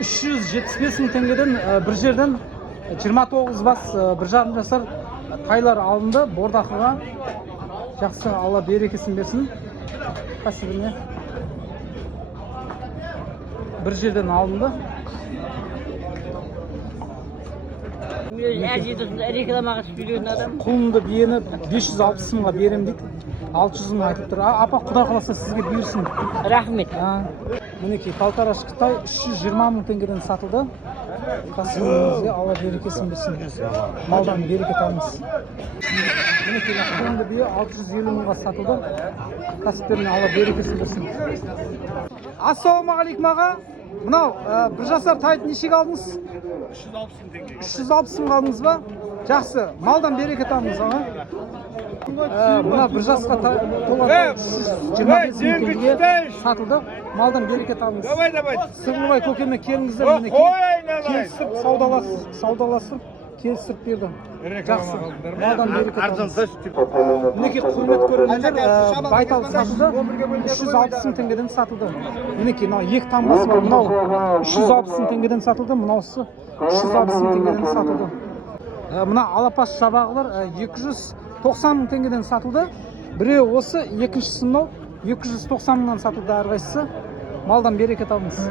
375 мың теңгеден бір жерден 29 бас 1,5 жасар тайлар алынды бордақыға. Жақсы, Алла берекесін берсін. Кәсібіне бір жерден алынды. Рекламаға түсіп жүрген адам. Құлынды биені 560 мыңға берем дейді. 600 мың айтып тұр. Апа, Құдай қаласа сізге бұйырсын. Рахмет. Мінекей Калтараш Қытай 320 мың теңгеден сатылды. Кәсібіңізге Алла берекесін берсін. Малдан береке табыңыз. Мінекей құлынды бие 650 мыңға сатылды. Кәсіптеріне Алла берекесін берсін. Ассалаумағалейкум аға. Мынау бір жасар тайды нешеге алдыңыз? 360 мың алдыңыз ба? Жақсы, малдан береке табыңыз аға. Мына бір жасқа толған 25 мың теңгеге сатылды. Малдан береке табыңыз. Сырлыбай көкеме келіңіздер, мінекей келісіп, саудаласып, келісіп берді. Жақсы, малдан береке табыңыз. Мінекей құрмет көрермендер, байтал сатылды, 360 мың теңгеден сатылды. Мінекей екі таңбасы бар, мынау 360 мың теңгеден сатылды, мынаусы 360 мың теңгеден сатылды. Мына алапаш жабағылар 290 мың теңгеден сатылды. Біреу осы, екіншісі мынау 290 мыңнан сатылды әрқайсысы. Малдан береке табыңыз.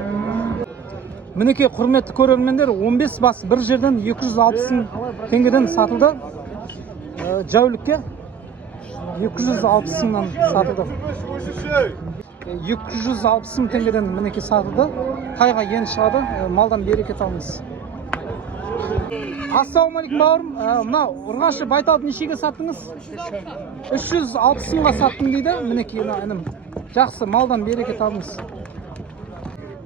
Мінекей құрметті көрермендер, 15 бас бір жерден 260 мың теңгеден сатылды. Жәулікке 260 мыңнан сатылды. 260 мың теңгеден мінекей сатылды. Тайға ен шығады. Малдан береке табыңыз. Ассалаумағалейкум бауырым. Мына ұрғашы байталды нешеге саттыңыз? 360 мыңға саттым дейді. Мінекей інім. Жақсы, малдан береке табыңыз.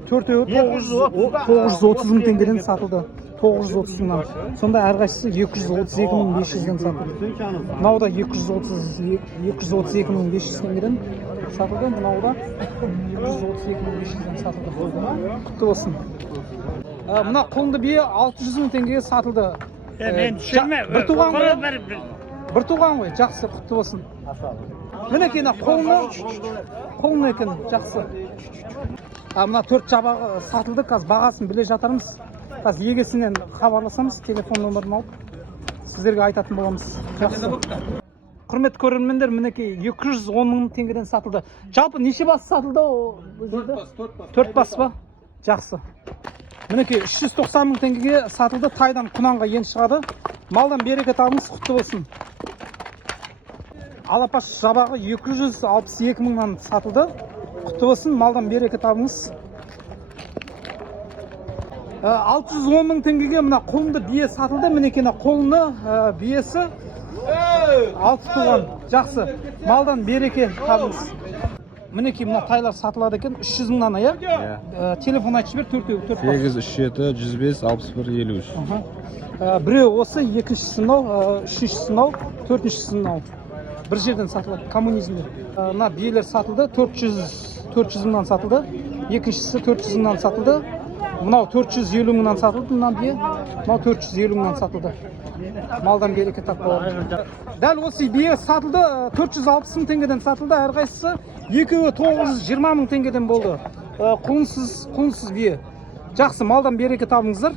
Төртеуі 930 мың теңгеден сатылды. 930 мыңнан. Сонда әрқайсысы 232 мың 500-ден сатылды. Мынау да 232 мың 500 теңгеден сатылды. Мынау да 232 мың 500-ден сатылды. Құтты болсын. Мына құлынды бие 600 мың теңгеге сатылды. Бір туған ғой, жақсы, құтты болсын. Мінекей құлыны екен, жақсы. Мына 4 жабағы сатылды, қазір бағасын біле жатармыз. Қазір егесінен хабарласамыз, телефон нөмірін алып, сіздерге айтатын боламыз. Жақсы. Құрмет көрермендер, мінекей 210 мың теңгеден сатылды. Жалпы неше бас сатылды? 4 бас ба? Жақсы. Мінекей 390 мың теңгеге сатылды. Тайдан құнанға ен шығады. Малдан береке табыңыз, құтты болсын. Алапаш жабағы 262 мыңнан сатылды. Құтты болсын, малдан береке табыңыз. 610 мың теңгеге мына құлынды бие сатылды. Мінекей құлыны биесі 6 туған. Жақсы, малдан береке табыңыз. Мінекей мына тайлар сатылады екен, 300 мыңнан ая. Телефон айтшы бер, 837 105 61 53. Біреу осы, екіншісі мынау, үшіншісі мынау, төртіншісі мынау. Бір жерден сатылады, коммунизмде. Мына биелер сатылды, 400 мыңнан сатылды. Екіншісі 400 мыңнан сатылды. Мынау 450 мыңнан сатылды, мына бие. Мынау 450 мыңнан сатылды. Малдан береке тап болады. Дәл осы бие сатылды, 460 мың теңгеден сатылды. Әрқайсысы екеуі 920 мың теңгеден болды. Құнсыз бие. Жақсы, малдан береке табыңыздар.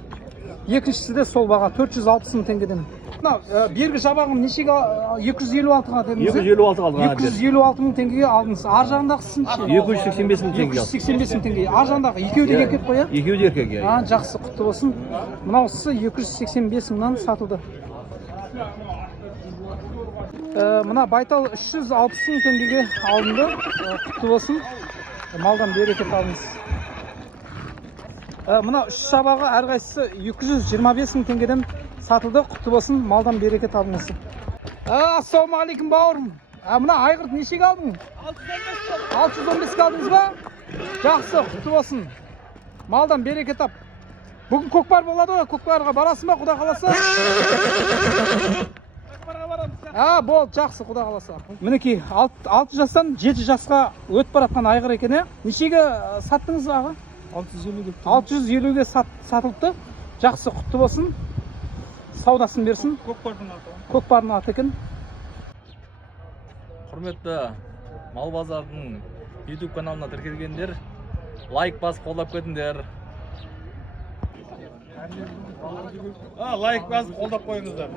Екіншісі де сол баға 460 мың теңгеден. Бергі жабағым нешеге 256-ға дедіңіз? 256 мың теңгеге алдыңыз. Ар жағындағысын 285 мың теңге. 285 мың теңге. Ар жағындағы екеуі де еркек қой, иә? Екеуі де еркек, иә. Жақсы, құтты болсын. Мынаусы 285 мыңнан сатылды. Мына байтал 360 мың теңгеге алынды. Құтты болсын. Малдан береке табыңыз. Мына 3 жабағы әрқайсысы 225 мың теңгеден сатылды. Құтты болсын, малдан береке табыңыз. Ассалаумағалейкум бауырым. Мына айғырт нешеге алдың? 615 алдыңыз ба? Жақсы, құтты болсын. Малдан береке тап. Бүгін көкпар болады ғой, көкпарға барасың ба, Құда қаласа? Болды, жақсы, Құда қаласа. Мінекей 6 жастан 7 жасқа өтіп баратқан айғыр екен, нешеге саттыңыз аға? 650-ге сатылыпты. Жақсы, құтты болсын. Саудасын берсін. Көкпардың аты екен. Құрметті Мал Базардың YouTube каналына тіркелгендер, лайк басып қолдап кетіңдер. Лайк басып қолдап қойыңыздар.